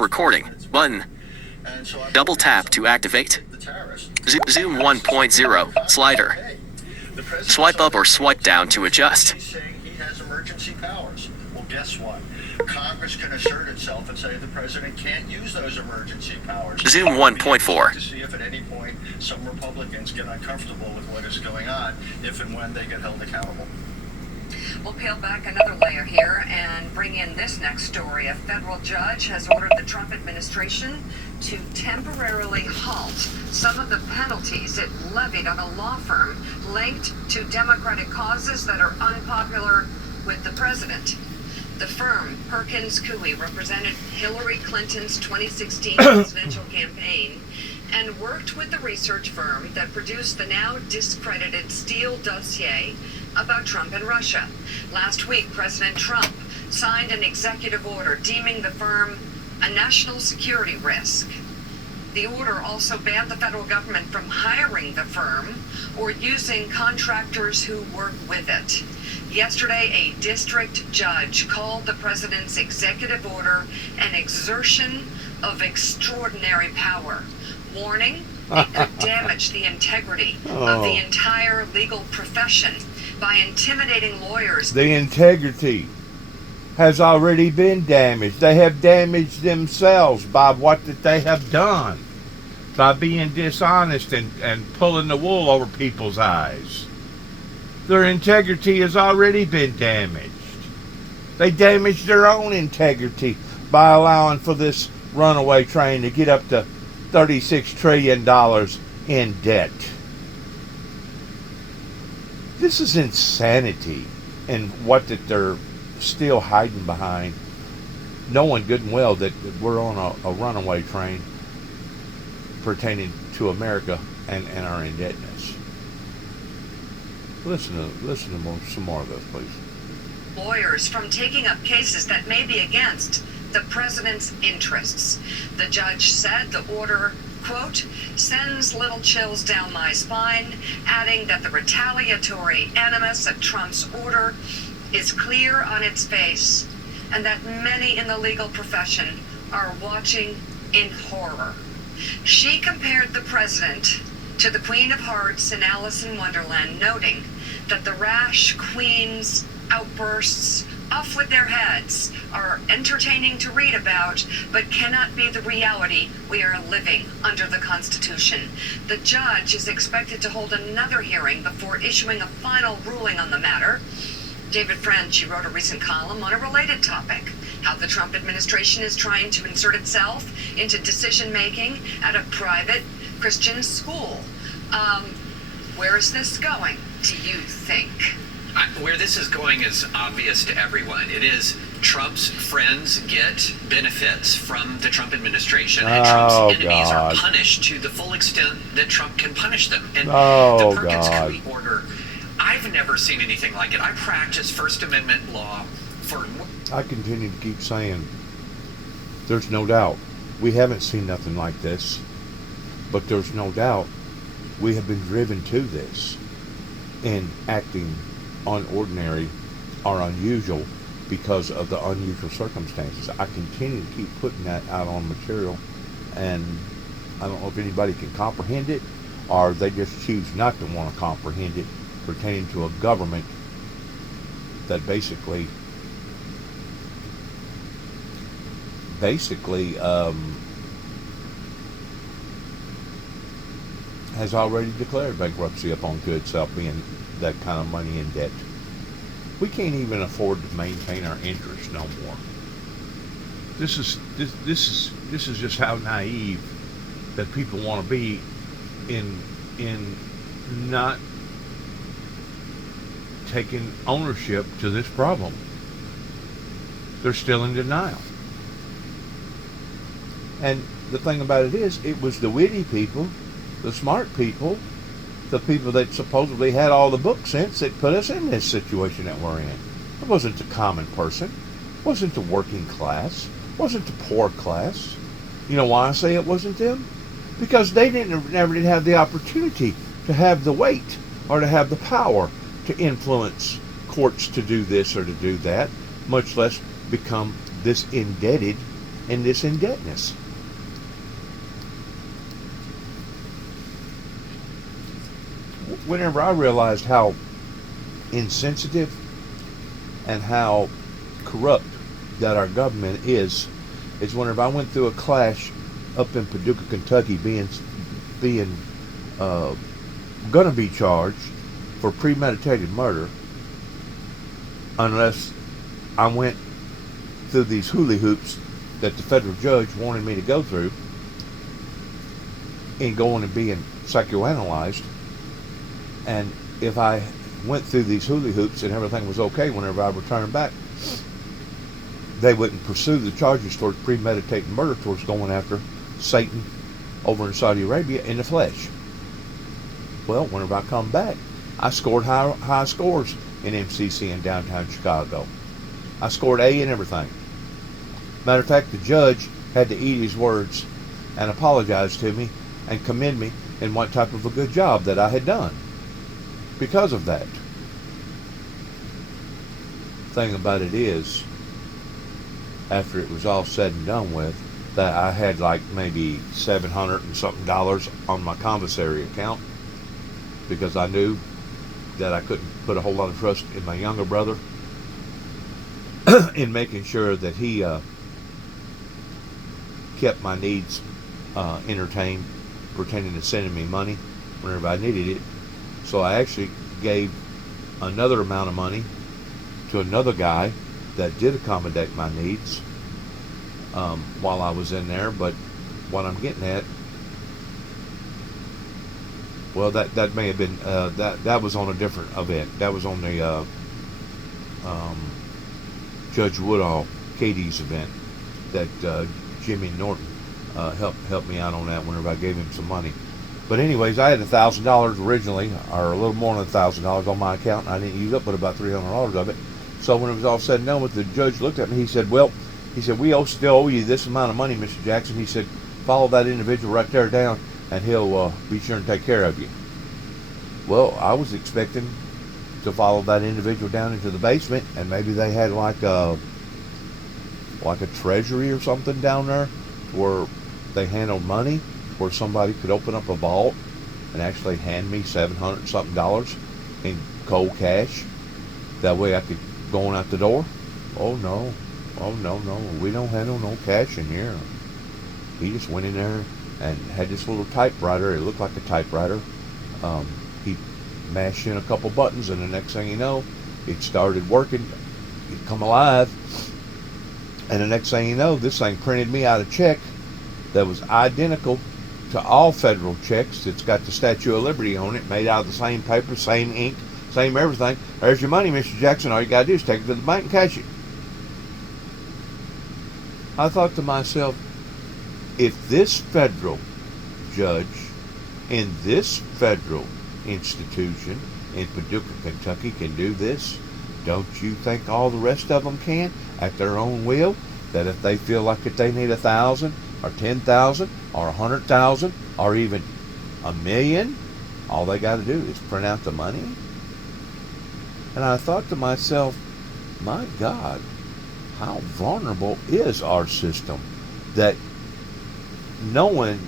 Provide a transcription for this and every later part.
Recording button. Double tap to activate. Zoom 1.0 slider. Swipe up or swipe down to adjust. He's saying he has emergency powers. Well, guess what? Congress can assert itself and say the president can't use those emergency powers. Zoom 1.4. To see if at any point some Republicans get uncomfortable with what is going on, if and when they get held accountable. We'll peel back another layer here and bring in this next story. A federal judge has ordered the Trump administration to temporarily halt some of the penalties it levied on a law firm linked to Democratic causes that are unpopular with the president. The firm, Perkins Coie, represented Hillary Clinton's 2016 presidential campaign and worked with the research firm that produced the now discredited Steele dossier about Trump and Russia. Last week, President Trump signed an executive order deeming the firm a national security risk. The order also banned the federal government from hiring the firm or using contractors who work with it. Yesterday, a district judge called the president's executive order an exertion of extraordinary power, warning it could damage the integrity of the entire legal profession by intimidating lawyers. The integrity has already been damaged. They have damaged themselves by what that they have done, by being dishonest and pulling the wool over people's eyes. Their integrity has already been damaged. They damaged their own integrity by allowing for this runaway train to get up to $36 trillion in debt. This is insanity, and what that they're still hiding behind, knowing good and well that we're on a runaway train pertaining to America and our indebtedness. Listen to some more of this, please. Lawyers from taking up cases that may be against the president's interests. The judge said the order, quote, sends little chills down my spine, adding that the retaliatory animus of Trump's order is clear on its face and that many in the legal profession are watching in horror. She compared the president to the Queen of Hearts in Alice in Wonderland, noting that the rash queen's outbursts off with their heads are entertaining to read about, but cannot be the reality we are living under the Constitution. The judge is expected to hold another hearing before issuing a final ruling on the matter. David French wrote a recent column on a related topic, how the Trump administration is trying to insert itself into decision-making at a private Christian school. Where is this going, do you think? Where this is going is obvious to everyone. It is Trump's friends get benefits from the Trump administration, and Trump's enemies are punished to the full extent that Trump can punish them. And the Perkins Coie order, I've never seen anything like it. I practice First Amendment law for... I continue to keep saying, there's no doubt we haven't seen nothing like this, but there's no doubt we have been driven to this in acting unordinary or unusual because of the unusual circumstances. I continue to keep putting that out on material, and I don't know if anybody can comprehend it, or they just choose not to want to comprehend it, pertaining to a government that basically has already declared bankruptcy upon to itself, being that kind of money in debt. We can't even afford to maintain our interest no more. This is just how naive that people want to be in not taking ownership to this problem. They're still in denial. And the thing about it is, it was the witty people, the smart people, the people that supposedly had all the book sense that put us in this situation that we're in. It wasn't the common person. It wasn't the working class. It wasn't the poor class. You know why I say it wasn't them? Because they never did have the opportunity to have the weight or to have the power to influence courts to do this or to do that, much less become this indebted in this indebtedness. Whenever I realized how insensitive and how corrupt that our government is whenever I went through a clash up in Paducah, Kentucky, being gonna be charged for premeditated murder unless I went through these hula hoops that the federal judge wanted me to go through in going and being psychoanalyzed. And if I went through these hula hoops and everything was okay, whenever I returned back, they wouldn't pursue the charges towards premeditated murder, towards going after Satan over in Saudi Arabia in the flesh. Well, whenever I come back, I scored high scores in MCC in downtown Chicago. I scored A in everything. Matter of fact, the judge had to eat his words and apologize to me and commend me in what type of a good job that I had done because of that. Thing about it is, after it was all said and done with, that I had like maybe $700 and something on my commissary account, because I knew that I couldn't put a whole lot of trust in my younger brother in making sure that he kept my needs entertained, pretending to sending me money whenever I needed it. So I actually gave another amount of money to another guy that did accommodate my needs while I was in there. But what I'm getting at, well, that may have been that was on a different event. That was on the Judge Woodall, Katie's event, that Jimmy Norton helped me out on that whenever I gave him some money. But anyways, I had $1,000 originally, or a little more than $1,000 on my account, and I didn't use up but about $300 of it. So when it was all said and done with, the judge looked at me. He said, we still owe you this amount of money, Mr. Jackson. He said, follow that individual right there down, and he'll be sure and take care of you. Well, I was expecting to follow that individual down into the basement, and maybe they had like a treasury or something down there where they handled money, where somebody could open up a vault and actually hand me $700 something in cold cash. That way I could go on out the door. Oh no, we don't handle no cash in here. He just went in there and had this little typewriter. It looked like a typewriter. He mashed in a couple buttons, and the next thing you know, it started working. It come alive, and the next thing you know, this thing printed me out a check that was identical to all federal checks. It's got the Statue of Liberty on it, made out of the same paper, same ink, same everything. There's your money, Mr. Jackson. All you gotta do is take it to the bank and cash it. I thought to myself, if this federal judge in this federal institution in Paducah, Kentucky can do this, don't you think all the rest of them can at their own will? That if they feel like that they need 1,000 or 10,000 or 100,000 or even $1 million, all they got to do is print out the money? And I thought to myself, my God, how vulnerable is our system, that knowing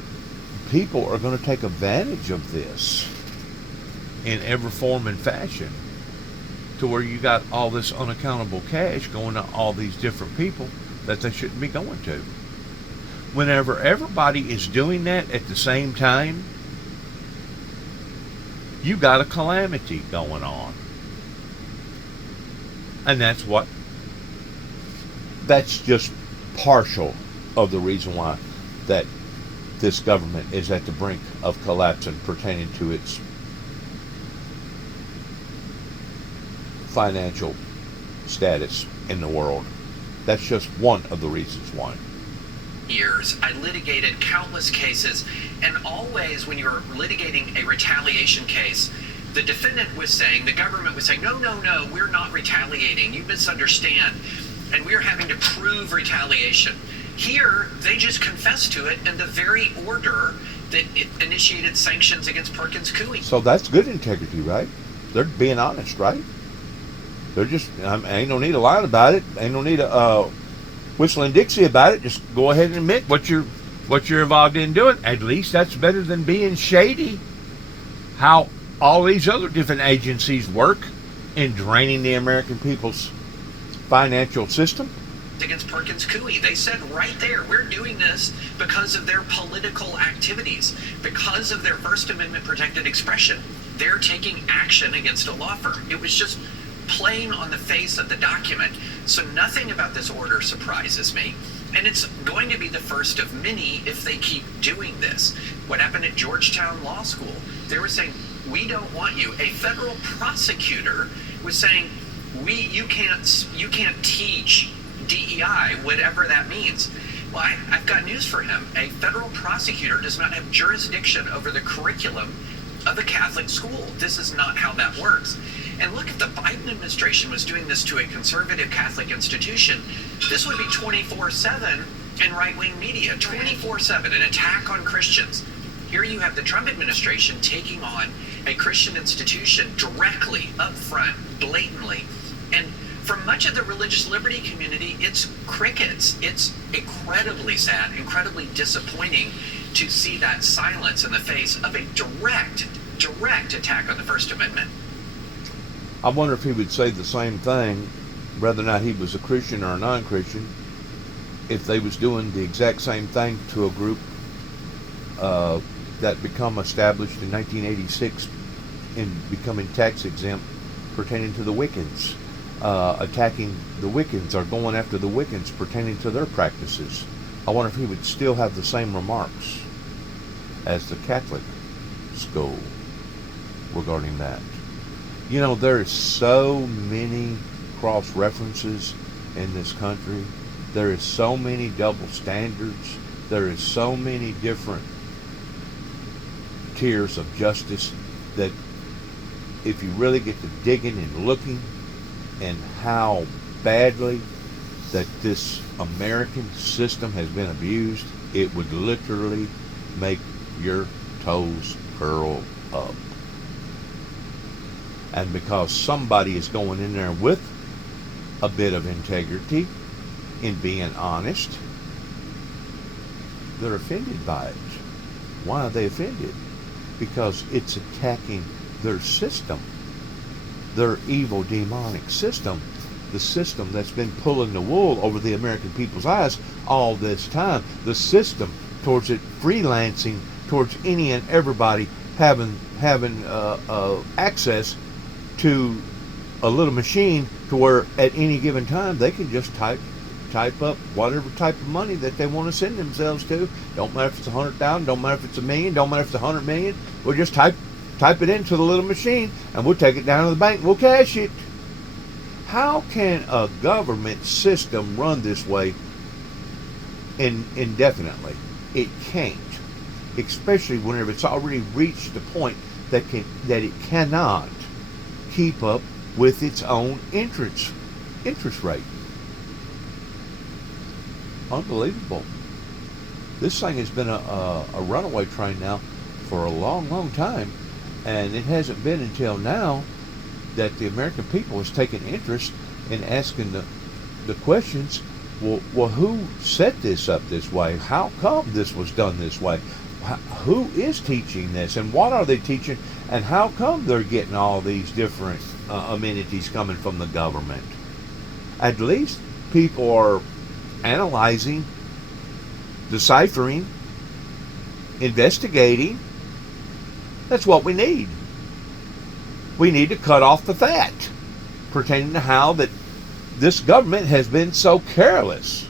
people are going to take advantage of this in every form and fashion, to where you got all this unaccountable cash going to all these different people that they shouldn't be going to. Whenever everybody is doing that at the same time, you got a calamity going on. And that's just partial of the reason why that this government is at the brink of collapsing pertaining to its financial status in the world. That's just one of the reasons why. Years, I litigated countless cases, and always when you're litigating a retaliation case, the defendant was saying, the government was saying, no, we're not retaliating, you misunderstand, and we're having to prove retaliation. Here, they just confessed to it in the very order that it initiated sanctions against Perkins Coie. So that's good integrity, right? They're being honest, right? They're just, ain't no need to lie about it. Ain't no need to whistling Dixie about it. Just go ahead and admit what you're involved in doing. At least that's better than being shady. How all these other different agencies work in draining the American people's financial system. Against Perkins Coie. They said right there, we're doing this because of their political activities, because of their First Amendment protected expression. They're taking action against a law firm. It was just plain on the face of the document. So nothing about this order surprises me. And it's going to be the first of many if they keep doing this. What happened at Georgetown Law School? They were saying, we don't want you. A federal prosecutor was saying, you can't teach DEI, whatever that means. Well, I've got news for him. A federal prosecutor does not have jurisdiction over the curriculum of a Catholic school. This is not how that works. And look, if the Biden administration was doing this to a conservative Catholic institution, this would be 24/7 in right-wing media, 24/7, an attack on Christians. Here you have the Trump administration taking on a Christian institution directly, up front, blatantly. And for much of the religious liberty community, it's crickets. It's incredibly sad, incredibly disappointing to see that silence in the face of a direct attack on the First Amendment. I wonder if he would say the same thing, whether or not he was a Christian or a non-Christian, if they was doing the exact same thing to a group that become established in 1986 in becoming tax exempt pertaining to the Wiccans. Attacking the Wiccans or going after the Wiccans pertaining to their practices. I wonder if he would still have the same remarks as the Catholic school regarding that. You know, there is so many cross-references in this country. There is so many double standards. There is so many different tiers of justice that if you really get to digging and looking and how badly that this American system has been abused, it would literally make your toes curl up. And because somebody is going in there with a bit of integrity in being honest, they're offended by it. Why are they offended? Because it's attacking their system, their evil demonic system, the system that's been pulling the wool over the American people's eyes all this time, the system towards it freelancing towards any and everybody having access to a little machine to where at any given time they can just type up whatever type of money that they want to send themselves to. Don't matter if it's 100,000, don't matter if it's $1 million, don't matter if it's 100 million. We'll just type it into the little machine and we'll take it down to the bank and we'll cash it. How can a government system run this way indefinitely? It can't, especially whenever it's already reached the point that it cannot keep up with its own interest rate. Unbelievable. This thing has been a runaway train now for a long, long time, and it hasn't been until now that the American people has taken interest in asking the questions. Well, who set this up this way? How come this was done this way? Who is teaching this, and what are they teaching, and how come they're getting all these different amenities coming from the government? At least people are analyzing, deciphering, investigating. That's what we need. We need to cut off the fat pertaining to how that this government has been so careless.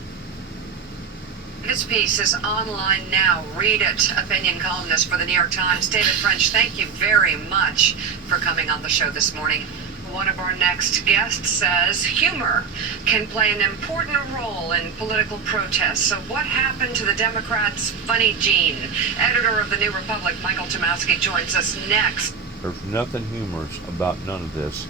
This piece is online now. Read it. Opinion columnist for the New York Times, David French, thank you very much for coming on the show this morning. One of our next guests says humor can play an important role in political protests. So what happened to the Democrats' funny gene? Editor of the New Republic, Michael Tomowski, joins us next. There's nothing humorous about none of this.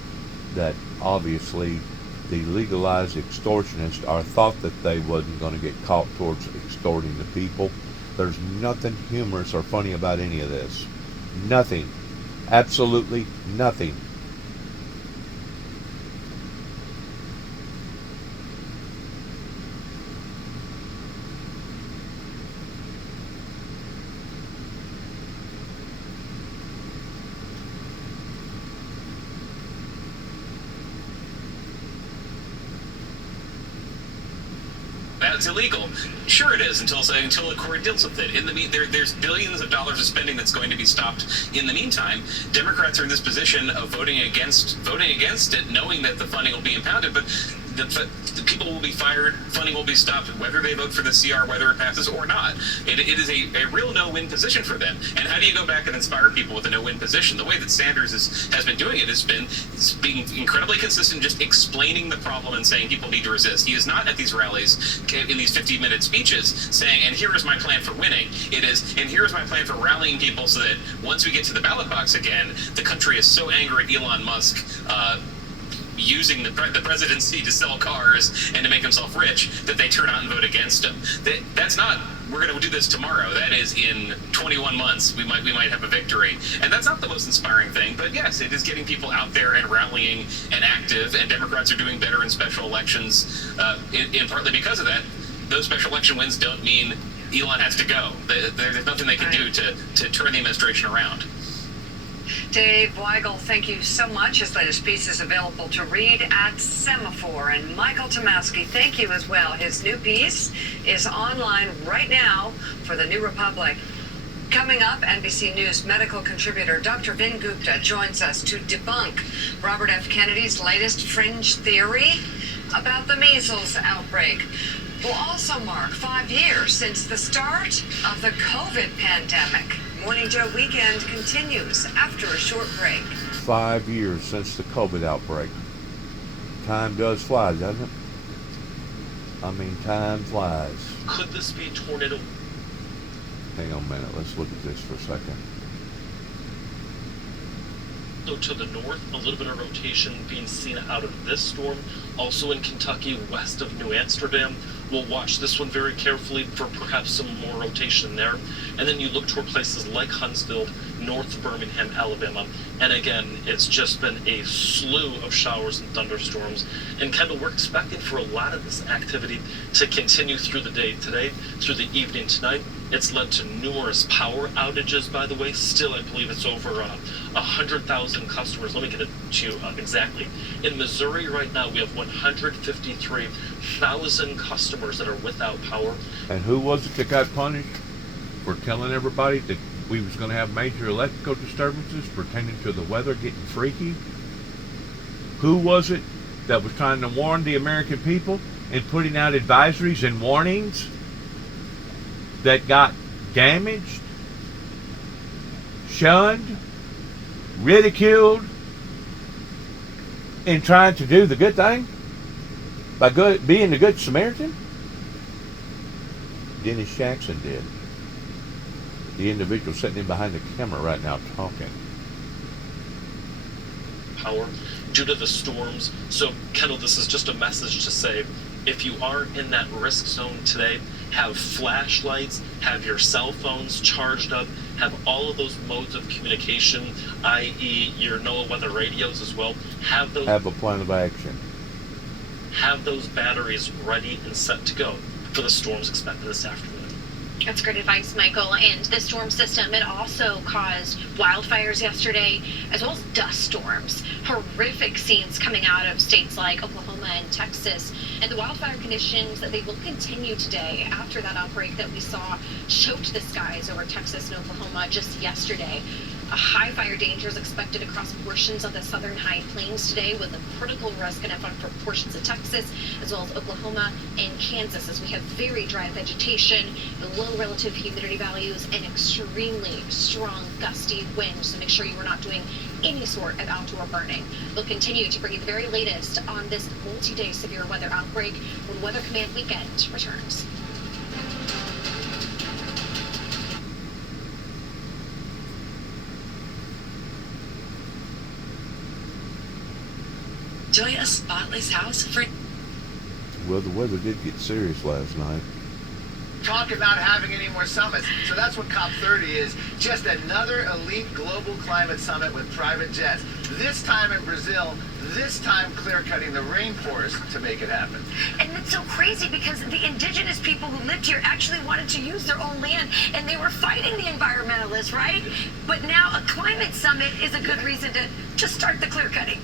That obviously the legalized extortionists thought that they wasn't going to get caught towards extorting the people. There's nothing humorous or funny about any of this. Nothing. Absolutely nothing. yeah, it's illegal. Sure it is until a court deals with it. In the there's billions of dollars of spending that's going to be stopped in the meantime. Democrats are in this position of voting against it, knowing that the funding will be impounded, but the people will be fired, funding will be stopped, whether they vote for the CR, whether it passes or not. It is a real no-win position for them. And how do you go back and inspire people with a no-win position? The way that Sanders has been doing it has been being incredibly consistent, just explaining the problem and saying people need to resist. He is not at these rallies, in these 50-minute speeches, saying, and here is my plan for winning. It is, and here is my plan for rallying people so that once we get to the ballot box again, the country is so angry at Elon Musk, using the presidency to sell cars and to make himself rich, that they turn out and vote against him. That's not, we're going to do this tomorrow. That is in 21 months we might have a victory. And that's not the most inspiring thing, but yes, it is getting people out there and rallying and active, and Democrats are doing better in special elections, in partly because of that. Those special election wins don't mean Elon has to go. There's nothing they can do to turn the administration around. Dave Weigel, thank you so much. His latest piece is available to read at Semaphore. And Michael Tomasky, thank you as well. His new piece is online right now for the New Republic. Coming up, NBC News medical contributor Dr. Vin Gupta joins us to debunk Robert F. Kennedy's latest fringe theory about the measles outbreak. Will also mark 5 years since the start of the COVID pandemic. Morning Joe Weekend continues after a short break. 5 years since the COVID outbreak. Time does fly, doesn't it? I mean, time flies. Could this be tornado? Hang on a minute. Let's look at this for a second. So to the north, a little bit of rotation being seen out of this storm. Also in Kentucky, west of New Amsterdam. We'll watch this one very carefully for perhaps some more rotation there. And then you look toward places like Huntsville, north of Birmingham, Alabama. And again, it's just been a slew of showers and thunderstorms. And Kendall, we're expecting for a lot of this activity to continue through the day today, through the evening tonight. It's led to numerous power outages, by the way. Still, I believe it's over 100,000 customers. Let me get it to you exactly. In Missouri right now, we have 153,000 customers that are without power. And who was it that got punished for telling everybody that we was going to have major electrical disturbances pertaining to the weather getting freaky? Who was it that was trying to warn the American people and putting out advisories and warnings that got damaged, shunned, ridiculed, in trying to do the good thing by being the good Samaritan? Dennis Jackson did. The individual sitting in behind the camera right now talking. Power due to the storms. So, Kendall, this is just a message to say, if you are in that risk zone today, have flashlights, have your cell phones charged up, have all of those modes of communication, i.e. your NOAA weather radios as well. Have a plan of action. Have those batteries ready and set to go for the storms expected this afternoon. That's great advice, Michael. And the storm system, it also caused wildfires yesterday, as well as dust storms. Horrific scenes coming out of states like Oklahoma and Texas. And the wildfire conditions, they will continue today after that outbreak that we saw choked the skies over Texas and Oklahoma just yesterday. A high fire danger is expected across portions of the southern high plains today, with a critical risk in portions of Texas, as well as Oklahoma and Kansas, as we have very dry vegetation, low relative humidity values, and extremely strong gusty winds. So make sure you are not doing any sort of outdoor burning. We'll continue to bring you the very latest on this multi-day severe weather outbreak when Weather Command Weekend returns. Enjoy a spotless house for... Well, the weather did get serious last night. Talk about having any more summits. So that's what COP30 is. Just another elite global climate summit with private jets. This time in Brazil, this time clear-cutting the rainforest to make it happen. And it's so crazy because the indigenous people who lived here actually wanted to use their own land, and they were fighting the environmentalists, right? But now a climate summit is a good reason to start the clear-cutting.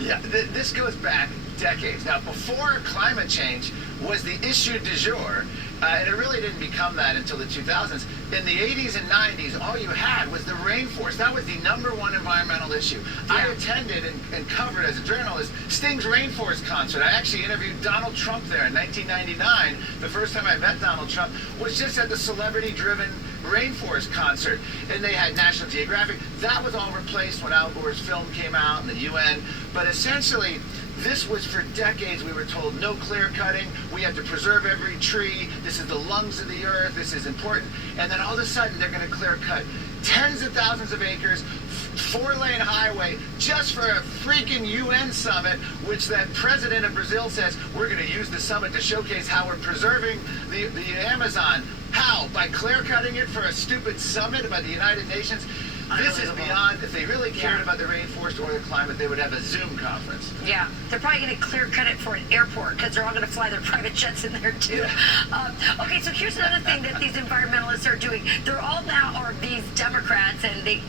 Yeah, this goes back decades. Now, before climate change was the issue du jour, and it really didn't become that until the 2000s. In the 80s and 90s, all you had was the rainforest. That was the #1 environmental issue. Yeah. I attended and covered as a journalist Sting's Rainforest concert. I actually interviewed Donald Trump there in 1999. The first time I met Donald Trump was just at the celebrity-driven Rainforest concert, and they had National Geographic. That was all replaced when Al Gore's film came out and the UN. But essentially, this was for decades. We were told no clear cutting. We have to preserve every tree. This is the lungs of the earth. This is important. And then all of a sudden, they're going to clear cut tens of thousands of acres, 4-lane highway, just for a freaking UN summit, which that president of Brazil says we're going to use the summit to showcase how we're preserving the Amazon. How? By clear cutting it for a stupid summit by the United Nations? This is beyond. If they really cared about the rainforest or the climate, they would have a Zoom conference. Yeah, they're probably going to clear cut it for an airport because they're all going to fly their private jets in there too. Yeah. Okay, so here's another thing that these environmentalists are doing. They're all now are these Democrats, and they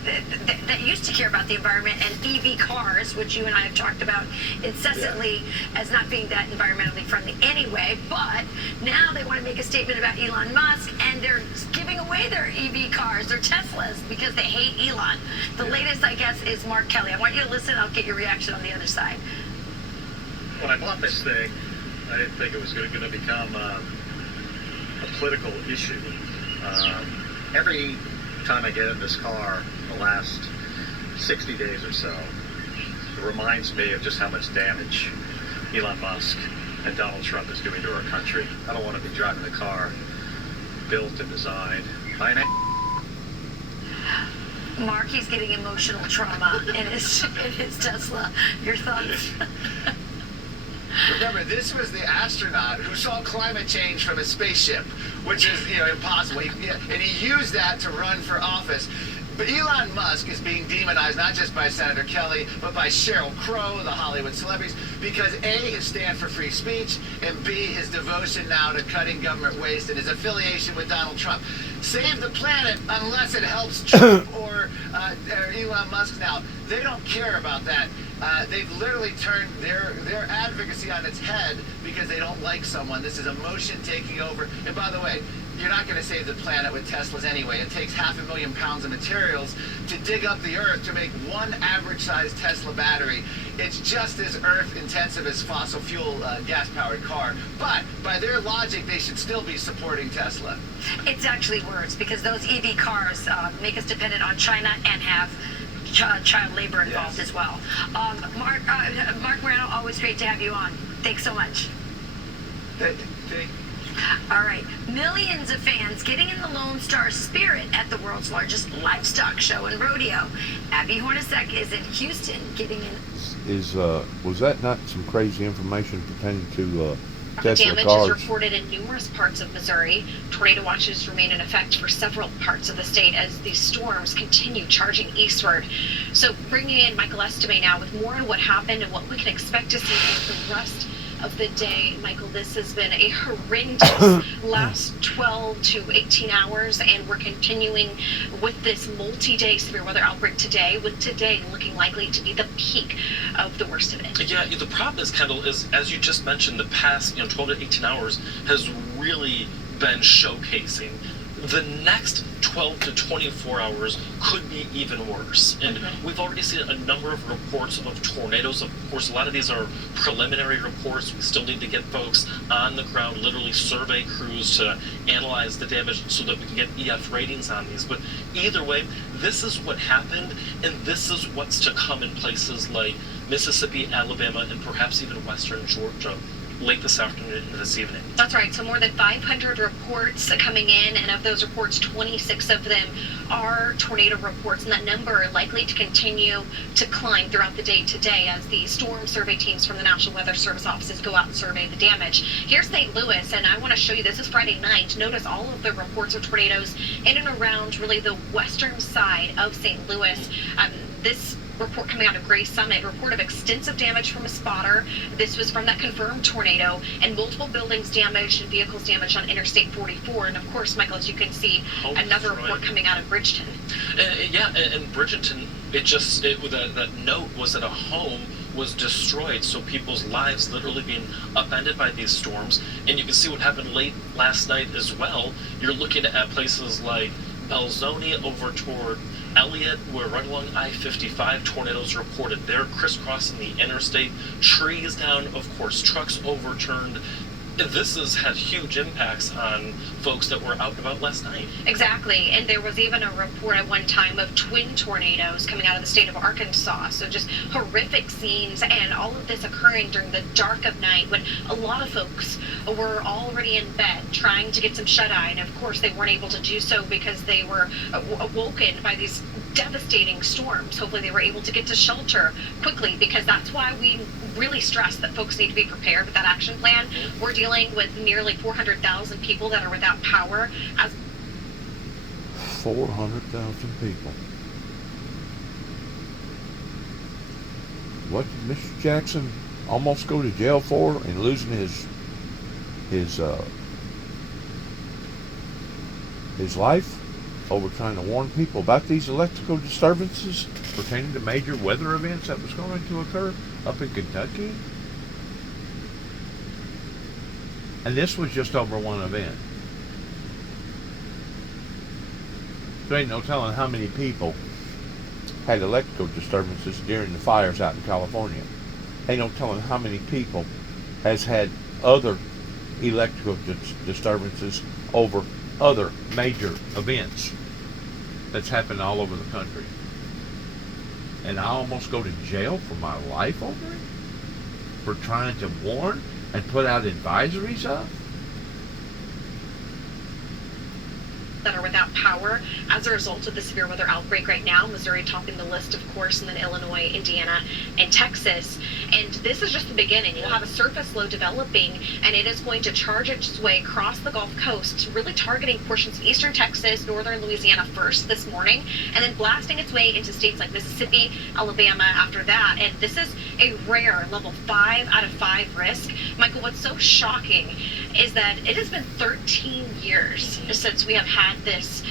used to care about the environment and EV cars, which you and I have talked about incessantly as not being that environmentally friendly anyway. But now they want to make a statement about Elon Musk, and they're giving away their EV cars, their Teslas, because they hate Elon. The latest, I guess, is Mark Kelly. I want you to listen. I'll get your reaction on the other side. When I bought this thing, I didn't think it was going to become a political issue. Every time I get in this car, the last 60 days or so, it reminds me of just how much damage Elon Musk and Donald Trump is doing to our country. I don't want to be driving a car built and designed by an Mark, he's getting emotional trauma in his Tesla. Your thoughts? Remember, this was the astronaut who saw climate change from a spaceship, which is, impossible. And he used that to run for office. But Elon Musk is being demonized not just by Senator Kelly, but by Sheryl Crow, the Hollywood celebrities, because A, his stand for free speech, and B, his devotion now to cutting government waste and his affiliation with Donald Trump. Save the planet unless it helps Trump or Elon Musk now. They don't care about that. They've literally turned their advocacy on its head because they don't like someone. This is emotion taking over. And by the way, you're not going to save the planet with Teslas anyway. It takes 500,000 pounds of materials to dig up the earth to make one average-sized Tesla battery. It's just as earth-intensive as fossil fuel gas-powered car. But by their logic, they should still be supporting Tesla. It's actually worse because those EV cars make us dependent on China and have child labor involved as well. Mark Morano, always great to have you on. Thanks so much. All right, millions of fans getting in the Lone Star spirit at the world's largest livestock show and rodeo. Abby Hornacek is in Houston getting in. Was that not some crazy information pertaining to Tesla damage cars? is reported in numerous parts of Missouri. Tornado watches remain in effect for several parts of the state as these storms continue charging eastward. So bringing in Michael Estime now with more on what happened and what we can expect to see for the rest of the day. Michael, this has been a horrendous last 12 to 18 hours, and we're continuing with this multi-day severe weather outbreak today, with today looking likely to be the peak of the worst of it. Yeah, the problem is, Kendall, is as you just mentioned, the past 12 to 18 hours has really been showcasing the next 12 to 24 hours could be even worse. And we've already seen a number of reports of tornadoes. Of course, a lot of these are preliminary reports. We still need to get folks on the ground, literally survey crews to analyze the damage so that we can get EF ratings on these. But either way, this is what happened, and this is what's to come in places like Mississippi, Alabama, and perhaps even western Georgia late this afternoon and this evening. That's right. So more than 500 reports coming in, and of those reports, 26 of them are tornado reports, and that number likely to continue to climb throughout the day today as the storm survey teams from the National Weather Service offices go out and survey the damage. Here's St. Louis, and I want to show you, this is Friday night. Notice all of the reports of tornadoes in and around really the western side of St. Louis. This report coming out of Gray Summit, report of extensive damage from a spotter. This was from that confirmed tornado, and multiple buildings damaged and vehicles damaged on Interstate 44. And of course, Michael, as you can see, another report coming out of Bridgeton. And Bridgeton, that note was at a home was destroyed. So people's lives literally being upended by these storms. And you can see what happened late last night as well. You're looking at places like Belzoni over toward Elliott, where right along I-55, tornadoes reported there, crisscrossing the interstate, trees down, of course, trucks overturned. This has had huge impacts on folks that were out and about last night. Exactly, and there was even a report at one time of twin tornadoes coming out of the state of Arkansas. So just horrific scenes, and all of this occurring during the dark of night when a lot of folks were already in bed trying to get some shut-eye, and of course they weren't able to do so because they were awoken by these devastating storms. Hopefully they were able to get to shelter quickly, because that's why we really stress that folks need to be prepared with that action plan. We're dealing with nearly 400,000 people that are without power. 400,000 people. What did Mr. Jackson almost go to jail for, and losing his life over trying to warn people about these electrical disturbances pertaining to major weather events that was going to occur up in Kentucky? And this was just over one event. There ain't no telling how many people had electrical disturbances during the fires out in California. Ain't no telling how many people has had other electrical disturbances over other major events that's happened all over the country. And I almost go to jail for my life over it? For trying to warn and put out advisories of? That are without power as a result of the severe weather outbreak right now. Missouri topping the list, of course, and then Illinois, Indiana, and Texas. And this is just the beginning. We'll have a surface low developing, and it is going to charge its way across the Gulf Coast, really targeting portions of eastern Texas, northern Louisiana first this morning, and then blasting its way into states like Mississippi, Alabama after that. And this is a rare level 5 out of 5 risk. Michael, what's so shocking is that it has been 13 years since we have had this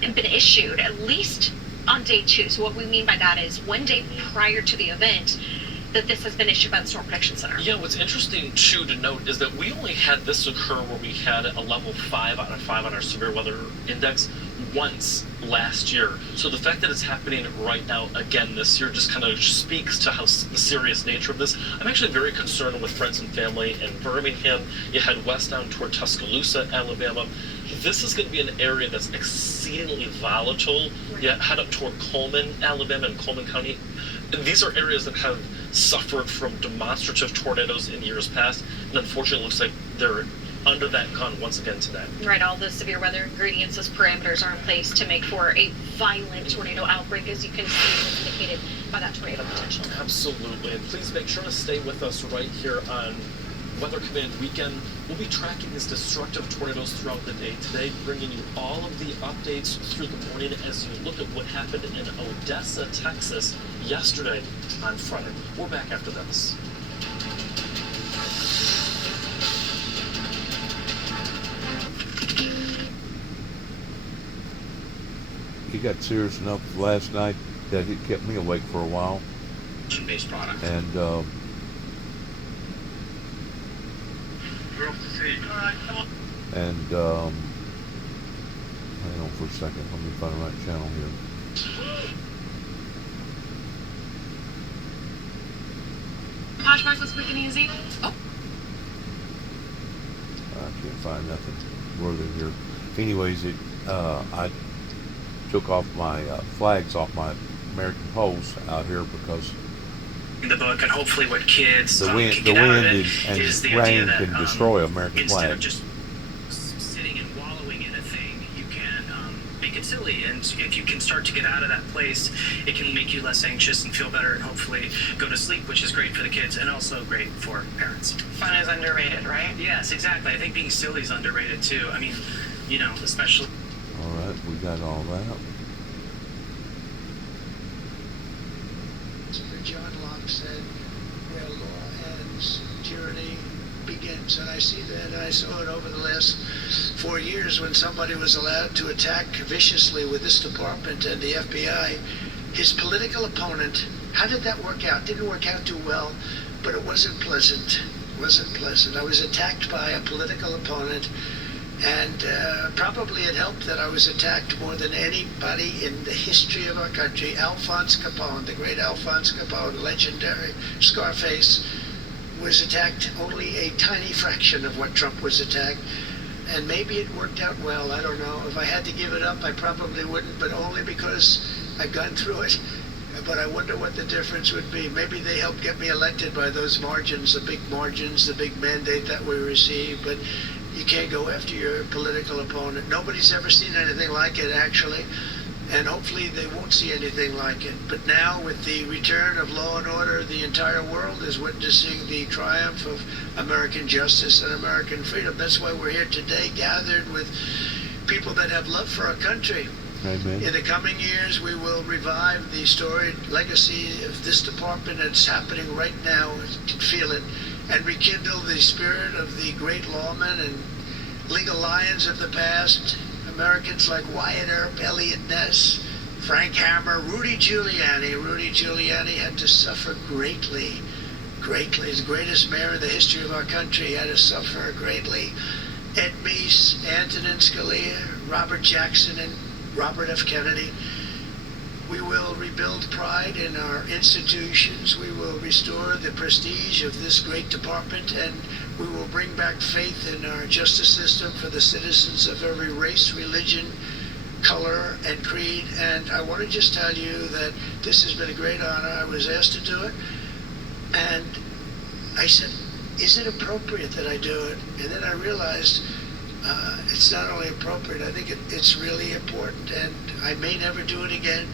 been issued, at least on day 2. So what we mean by that is one day prior to the event that this has been issued by the Storm Protection Center. Yeah, what's interesting too to note is that we only had this occur where we had a level 5 out of 5 on our severe weather index once last year. So the fact that it's happening right now again this year just kind of speaks to how the serious nature of this. I'm actually very concerned with friends and family in Birmingham. You head west down toward Tuscaloosa, Alabama. This is going to be an area that's exceedingly volatile. You head up toward Coleman, Alabama, and Coleman County. These are areas that have suffered from demonstrative tornadoes in years past, and unfortunately it looks like they're under that gun once again today. Right, all the severe weather ingredients, those parameters are in place to make for a violent tornado outbreak, as you can see indicated by that tornado potential. Absolutely, and please make sure to stay with us right here on Weather Command Weekend. We'll be tracking these destructive tornadoes throughout the day today, bringing you all of the updates through the morning as you look at what happened in Odessa, Texas yesterday on Friday. We're back after this. It got serious enough last night that it kept me awake for a while. Based product. And hang on for a second, let me find the right channel here. Poshmark was quick and easy. Oh. I can't find nothing worthy here. Anyways, I took off my flags off my American poles out here because the book, and hopefully what kids the wind can get out of it and is the rain idea that can destroy American instead flag. of just sitting and wallowing in a thing, you can make it silly. And if you can start to get out of that place, it can make you less anxious and feel better, and hopefully go to sleep, which is great for the kids and also great for parents. Fun is underrated, right? Yes, exactly. I think being silly is underrated too. I mean, you know, especially. All right, we got all that. John Locke said, where law ends, tyranny begins. And I see that. I saw it over the last 4 years when somebody was allowed to attack viciously with this department and the FBI. His political opponent How did that work out? Didn't work out too well, but it wasn't pleasant. It wasn't pleasant. I was attacked by a political opponent, and probably it helped that I was attacked more than anybody in the history of our country. Alphonse Capone, the great Alphonse Capone, legendary Scarface, was attacked only a tiny fraction of what Trump was attacked. And maybe it worked out well, I don't know. If I had to give it up, I probably wouldn't, but only because I've gone through it. But I wonder what the difference would be. Maybe they helped get me elected by those margins, the big mandate that we received. But you can't go after your political opponent. Nobody's ever seen anything like it, actually. And hopefully they won't see anything like it. But now, with the return of law and order, the entire world is witnessing the triumph of American justice and American freedom. That's why we're here today, gathered with people that have love for our country. Amen. In the coming years, we will revive the storied legacy of this department that's happening right now. You can feel it. And rekindle the spirit of the great lawmen and legal lions of the past. Americans like Wyatt Earp, Elliot Ness, Frank Hammer, Rudy Giuliani. Rudy Giuliani had to suffer greatly. He's the greatest mayor in the history of our country. He had to suffer greatly. Ed Meese, Antonin Scalia, Robert Jackson, and Robert F. Kennedy. We will rebuild pride in our institutions. We will restore the prestige of this great department, and we will bring back faith in our justice system for the citizens of every race, religion, color, and creed. And I want to just tell you that this has been a great honor. I was asked to do it, and I said, is it appropriate that I do it? And then I realized it's not only appropriate, I think it's really important, and I may never do it again.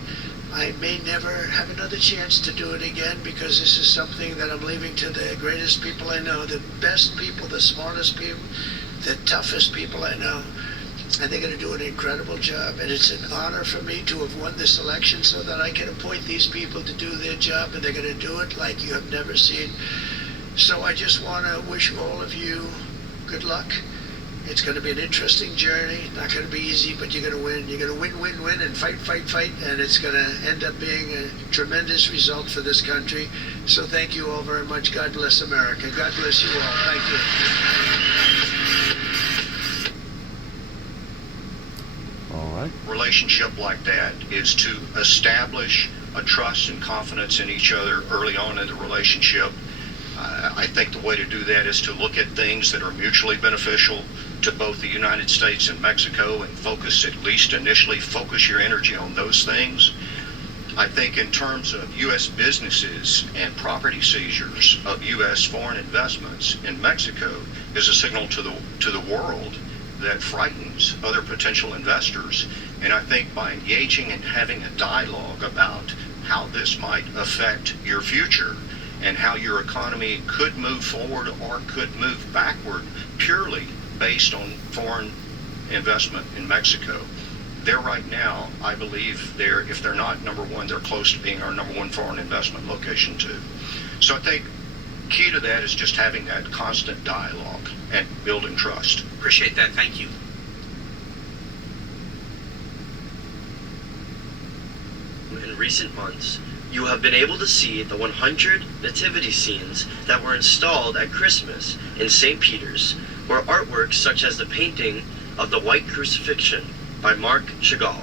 I may never have another chance to do it again, because this is something that I'm leaving to the greatest people I know, the best people, the smartest people, the toughest people I know. And they're going to do an incredible job. And it's an honor for me to have won this election so that I can appoint these people to do their job, and they're going to do it like you have never seen. So I just want to wish all of you good luck. It's going to be an interesting journey. Not going to be easy, but you're going to win. You're going to win, and fight, and it's going to end up being a tremendous result for this country. So thank you all very much. God bless America. God bless you all. Thank you. All right. Relationship like that is to establish a trust and confidence in each other early on in the relationship. I think the way to do that is to look at things that are mutually beneficial to both the United States and Mexico, and at least initially focus your energy on those things. I think in terms of U.S. businesses and property seizures of U.S. foreign investments in Mexico is a signal to the world that frightens other potential investors. And I think by engaging and having a dialogue about how this might affect your future and how your economy could move forward or could move backward purely based on foreign investment in Mexico. They're right now, I believe, if they're not number one, they're close to being our number one foreign investment location too. So I think key to that is just having that constant dialogue and building trust. Appreciate that. Thank you. In recent months, you have been able to see the 100 nativity scenes that were installed at Christmas in St. Peter's, or artworks such as the painting of the White Crucifixion by Marc Chagall.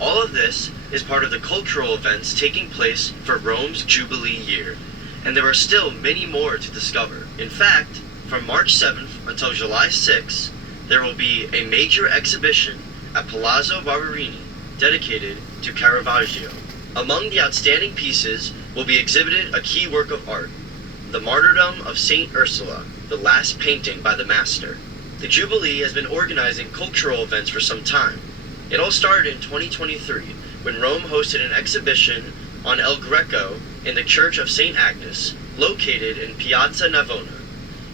All of this is part of the cultural events taking place for Rome's Jubilee year, and there are still many more to discover. In fact, from March 7th until July 6th, there will be a major exhibition at Palazzo Barberini dedicated to Caravaggio. Among the outstanding pieces will be exhibited a key work of art, the Martyrdom of Saint Ursula, the last painting by the master. The Jubilee has been organizing cultural events for some time. It all started in 2023 when Rome hosted an exhibition on El Greco in the Church of St. Agnes, located in Piazza Navona.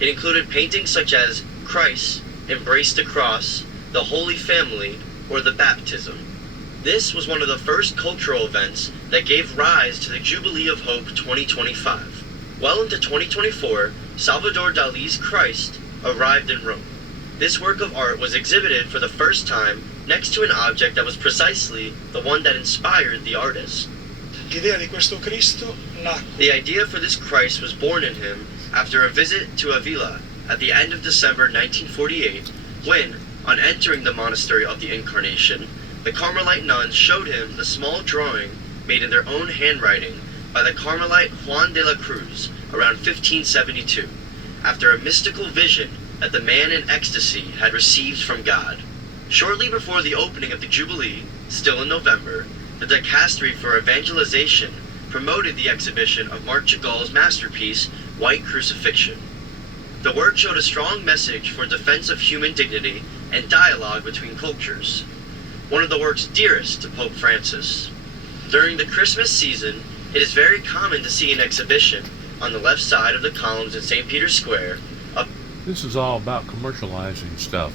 It included paintings such as Christ, Embrace the Cross, the Holy Family, or the Baptism. This was one of the first cultural events that gave rise to the Jubilee of Hope 2025. Well into 2024, Salvador Dali's Christ arrived in Rome. This work of art was exhibited for the first time next to an object that was precisely the one that inspired the artist. L'idea di questo Cristo nacque. The idea for this Christ was born in him after a visit to Avila at the end of December 1948, when, on entering the monastery of the Incarnation, the Carmelite nuns showed him the small drawing made in their own handwriting by the Carmelite Juan de la Cruz around 1572, after a mystical vision that the man in ecstasy had received from God. Shortly before the opening of the Jubilee, still in November, the Dicastery for Evangelization promoted the exhibition of Marc Chagall's masterpiece, White Crucifixion. The work showed a strong message for defense of human dignity and dialogue between cultures, one of the work's dearest to Pope Francis. During the Christmas season, it is very common to see an exhibition on the left side of the columns in St. Peter's Square. This is all about commercializing stuff.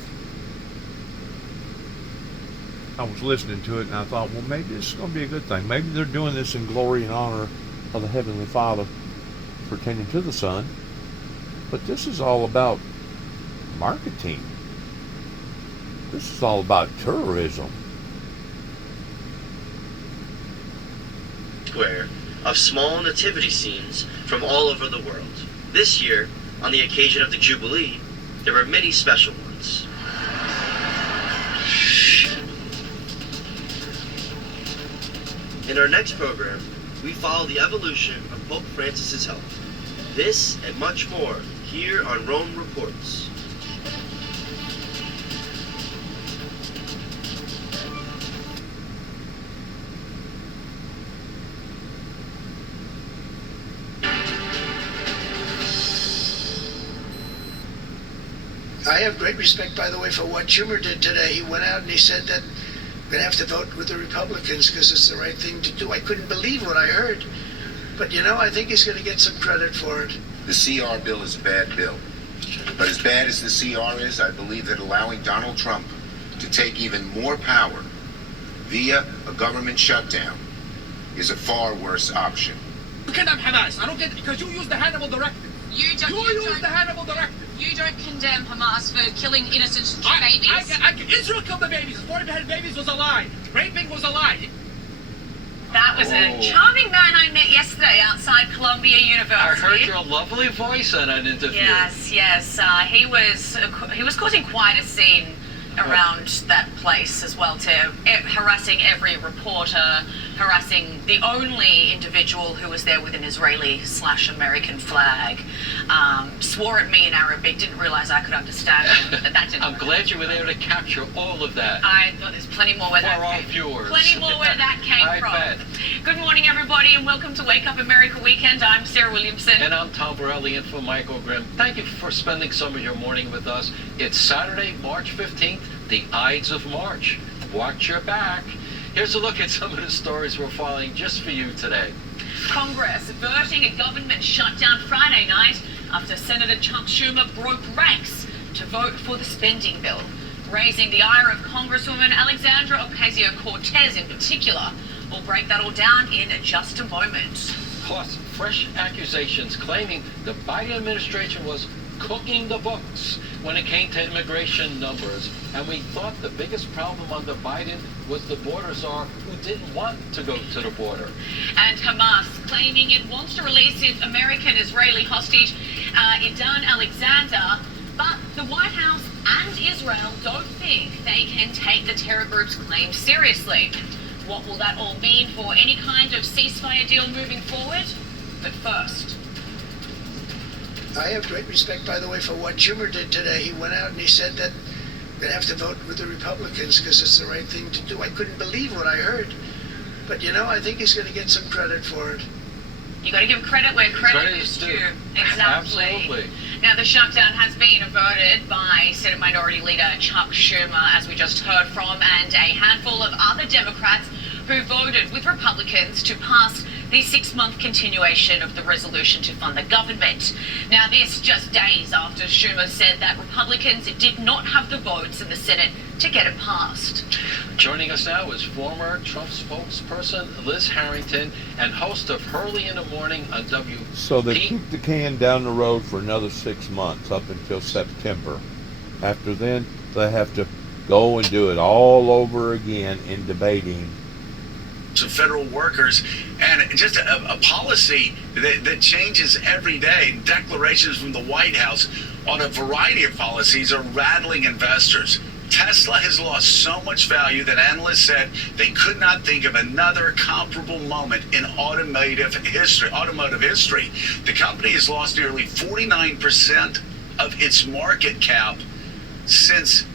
I was listening to it and I thought, well, maybe this is going to be a good thing. Maybe they're doing this in glory and honor of the Heavenly Father pertaining to the Son. But this is all about marketing. This is all about tourism. Square of small nativity scenes from all over the world. This year, on the occasion of the Jubilee, there were many special ones. In our next program, we follow the evolution of Pope Francis's health. This and much more here on Rome Reports. I have great respect, by the way, for what Schumer did today. He went out and he said that we're going to have to vote with the Republicans because it's the right thing to do. I couldn't believe what I heard. But, you know, I think he's going to get some credit for it. The CR bill is a bad bill. But as bad as the CR is, I believe that allowing Donald Trump to take even more power via a government shutdown is a far worse option. You condemn Hamas. I don't get it because you use the Hannibal Directive. You use the Hannibal Directive. You don't condemn Hamas for killing innocent babies? Israel killed the babies. 40 beheaded babies was a lie. Raping was a lie. That was a charming man I met yesterday outside Columbia University. I heard your lovely voice in an interview. Yes. He was causing quite a scene around that place as well, too. Harassing every reporter, harassing the only individual who was there with an Israeli/American flag. Swore at me in Arabic, didn't realize I could understand him, but that didn't I'm glad you were there to capture all of that. I thought there's plenty more where that came viewers. Plenty more where that came from. Bet. Good morning, everybody, and welcome to Wake Up America Weekend. I'm Sarah Williamson. And I'm Tom Borelli in for Michael Grimm. Thank you for spending some of your morning with us. It's Saturday, March 15th, the Ides of March. Watch your back. Here's a look at some of the stories we're following just for you today. Congress averting a government shutdown Friday night after Senator Chuck Schumer broke ranks to vote for the spending bill, raising the ire of Congresswoman Alexandra Ocasio-Cortez in particular. We'll break that all down in just a moment. Plus, fresh accusations claiming the Biden administration was cooking the books when it came to immigration numbers. And we thought the biggest problem under Biden was the border czar who didn't want to go to the border. And Hamas claiming it wants to release its American-Israeli hostage, Idan Alexander, but the White House and Israel don't think they can take the terror group's claims seriously. What will that all mean for any kind of ceasefire deal moving forward? But first, I have great respect, by the way, for what Schumer did today. He went out and he said that we're going to have to vote with the Republicans because it's the right thing to do. I couldn't believe what I heard. But, you know, I think he's going to get some credit for it. You got to give credit where credit is due. Exactly. Absolutely. Now, the shutdown has been averted by Senate Minority Leader Chuck Schumer, as we just heard from, and a handful of other Democrats who voted with Republicans to pass the 6-month continuation of the resolution to fund the government. Now, this just days after Schumer said that Republicans did not have the votes in the Senate to get it passed. Joining us now is former Trump spokesperson Liz Harrington and host of Hurley in the Morning on WP. So they kick the can down the road for another 6 months up until September. After then, they have to go and do it all over again in debating of federal workers, and just a policy that changes every day. Declarations from the White House on a variety of policies are rattling investors. Tesla has lost so much value that analysts said they could not think of another comparable moment in automotive history. The company has lost nearly 49% of its market cap since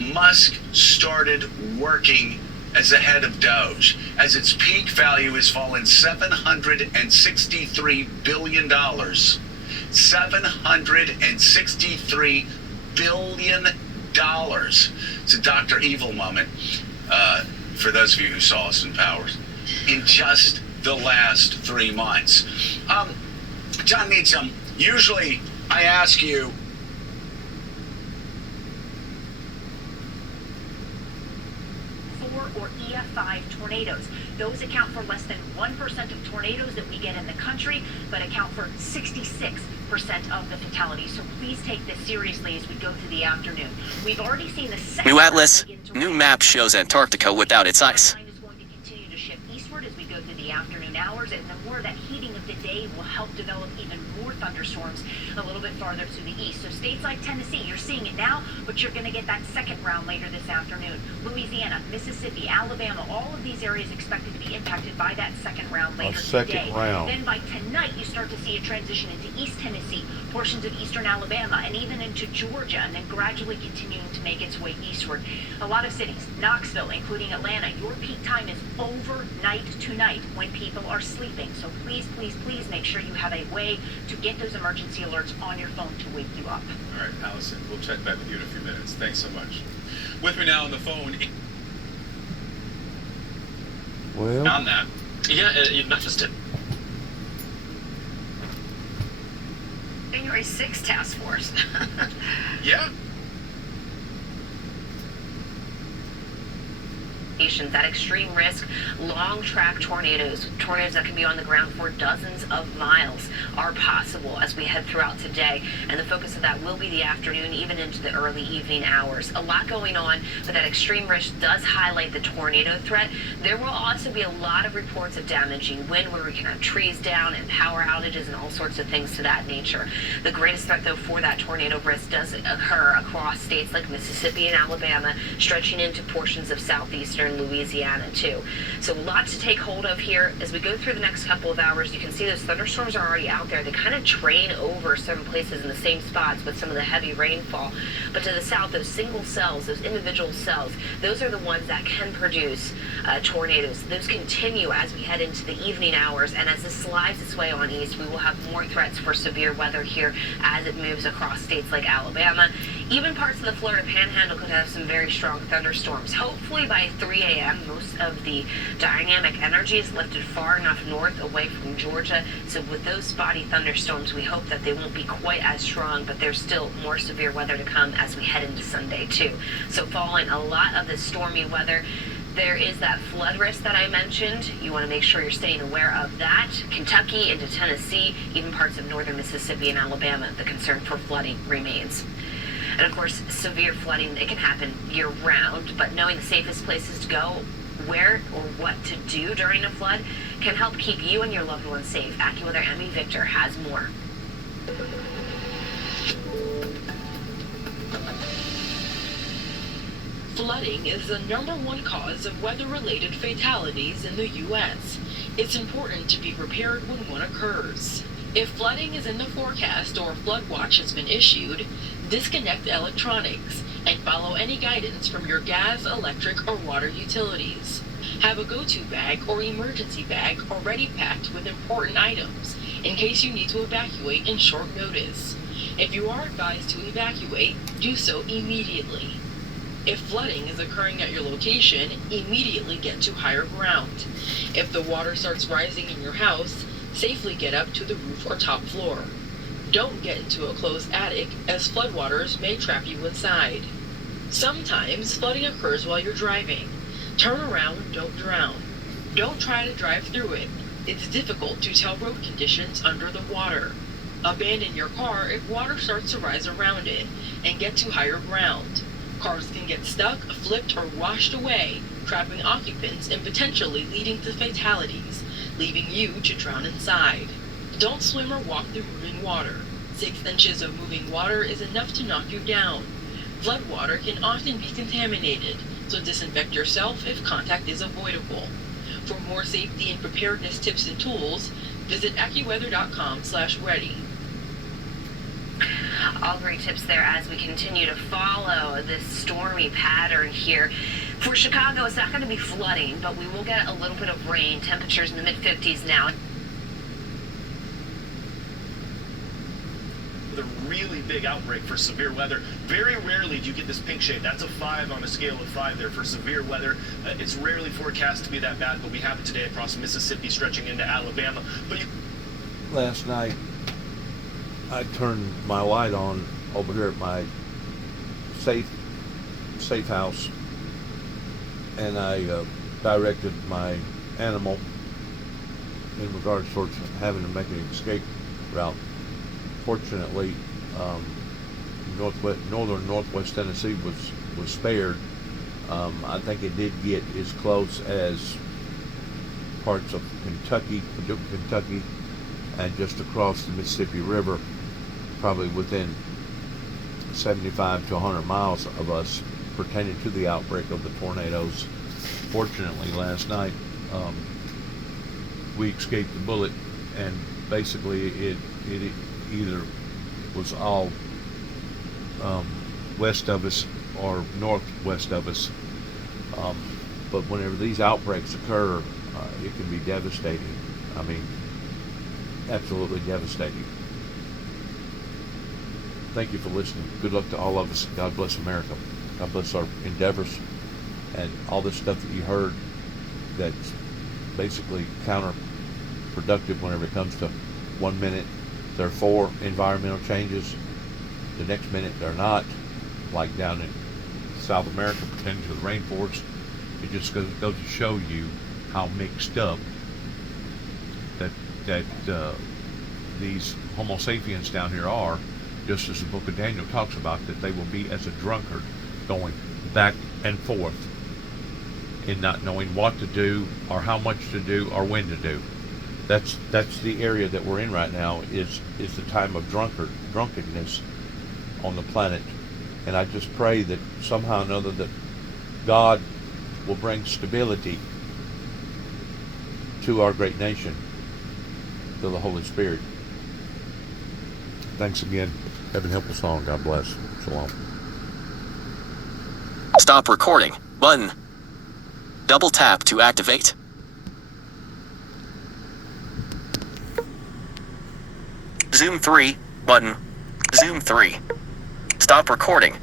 Musk started working as the head of Doge, as its peak value has fallen $763 billion. $763 billion. It's a Dr. Evil moment for those of you who saw Austin Powers in just the last 3 months. John Meacham, usually I ask you, or EF5 tornadoes. Those account for less than 1% of tornadoes that we get in the country, but account for 66% of the fatalities. So please take this seriously as we go through the afternoon. We've already seen the second New atlas, new map shows Antarctica without its ice. is going to continue to shift eastward as we go through the afternoon hours, and the more that heating of the day will help develop even more thunderstorms a little bit farther to the east. So states like Tennessee, you're seeing it now, but you're going to get that second round later this afternoon. Louisiana, Mississippi, Alabama, all of these areas expected to be impacted by that second round later today. Then by tonight, you start to see a transition into East Tennessee, portions of eastern Alabama, and even into Georgia, and then gradually continuing to make its way eastward. A lot of cities, Knoxville, including Atlanta, your peak time is overnight tonight when people are sleeping. So please, please, please make sure you have a way to get those emergency alerts on your phone to wake you up. All right, Allison, we'll check back with you in a few minutes. Thanks so much. With me now on the phone. Well, on that, not just it. January 6th task force. Yeah. At extreme risk, long track tornadoes that can be on the ground for dozens of miles are possible as we head throughout today, and the focus of that will be the afternoon, even into the early evening hours. A lot going on, but that extreme risk does highlight the tornado threat. There will also be a lot of reports of damaging wind where we can have trees down and power outages and all sorts of things to that nature. The greatest threat, though, for that tornado risk does occur across states like Mississippi and Alabama, stretching into portions of southeastern Louisiana too. So a lot to take hold of here as we go through the next couple of hours. You can see those thunderstorms are already out there. They kind of train over some places in the same spots with some of the heavy rainfall. But to the south, those single cells, those individual cells, those are the ones that can produce tornadoes. Those continue as we head into the evening hours, and as this slides its way on east, we will have more threats for severe weather here as it moves across states like Alabama. Even parts of the Florida Panhandle could have some very strong thunderstorms. Hopefully by 3 a.m., most of the dynamic energy is lifted far enough north away from Georgia. So with those spotty thunderstorms, we hope that they won't be quite as strong, but there's still more severe weather to come as we head into Sunday too. So following a lot of the stormy weather, there is that flood risk that I mentioned. You want to make sure you're staying aware of that. Kentucky into Tennessee, even parts of northern Mississippi and Alabama, the concern for flooding remains. And of course, severe flooding, it can happen year-round, but knowing the safest places to go, where or what to do during a flood can help keep you and your loved ones safe. AccuWeather Emmy Victor has more. Flooding is the #1 cause of weather-related fatalities in the U.S. It's important to be prepared when one occurs. If flooding is in the forecast or a flood watch has been issued, disconnect electronics and follow any guidance from your gas, electric, or water utilities. Have a go-to bag or emergency bag already packed with important items in case you need to evacuate in short notice. If you are advised to evacuate, do so immediately. If flooding is occurring at your location, immediately get to higher ground. If the water starts rising in your house, safely get up to the roof or top floor. Don't get into a closed attic, as floodwaters may trap you inside. Sometimes flooding occurs while you're driving. Turn around and don't drown. Don't try to drive through it. It's difficult to tell road conditions under the water. Abandon your car if water starts to rise around it, and get to higher ground. Cars can get stuck, flipped, or washed away, trapping occupants and potentially leading to fatalities, leaving you to drown inside. Don't swim or walk through moving water. 6 inches of moving water is enough to knock you down. Flood water can often be contaminated, so disinfect yourself if contact is avoidable. For more safety and preparedness tips and tools, visit AccuWeather.com/ready. All great tips there as we continue to follow this stormy pattern here. For Chicago, it's not going to be flooding, but we will get a little bit of rain. Temperatures in the mid-50s now. The really big outbreak for severe weather. Very rarely do you get this pink shade. That's a 5 on a scale of 5 there for severe weather. It's rarely forecast to be that bad, but we have it today across Mississippi, stretching into Alabama. But Last night, I turned my light on over here at my safe house, and I directed my animal in regards towards having to make an escape route. Fortunately, northern Northwest Tennessee was spared. I think it did get as close as parts of Kentucky, and just across the Mississippi River, probably within 75 to 100 miles of us, pertaining to the outbreak of the tornadoes. Fortunately, last night we escaped the bullet, and basically it either was all west of us or northwest of us. But whenever these outbreaks occur, it can be devastating. I mean, absolutely devastating. Thank you for listening. Good luck to all of us. God bless America. God bless our endeavors. And all this stuff that you heard that's basically counterproductive whenever it comes to 1 minute they're for environmental changes, the next minute they're not, like down in South America pertaining to the rainforest. It just goes to show you how mixed up that these Homo sapiens down here are, just as the book of Daniel talks about, that they will be as a drunkard, going back and forth in not knowing what to do or how much to do or when to do. That's the area that we're in right now, is the time of drunkenness on the planet. And I just pray that somehow or another that God will bring stability to our great nation through the Holy Spirit. Thanks again. Heaven help us all. God bless. Shalom. Stop recording button. Double tap to activate. Zoom 3 button. Zoom 3. Stop recording.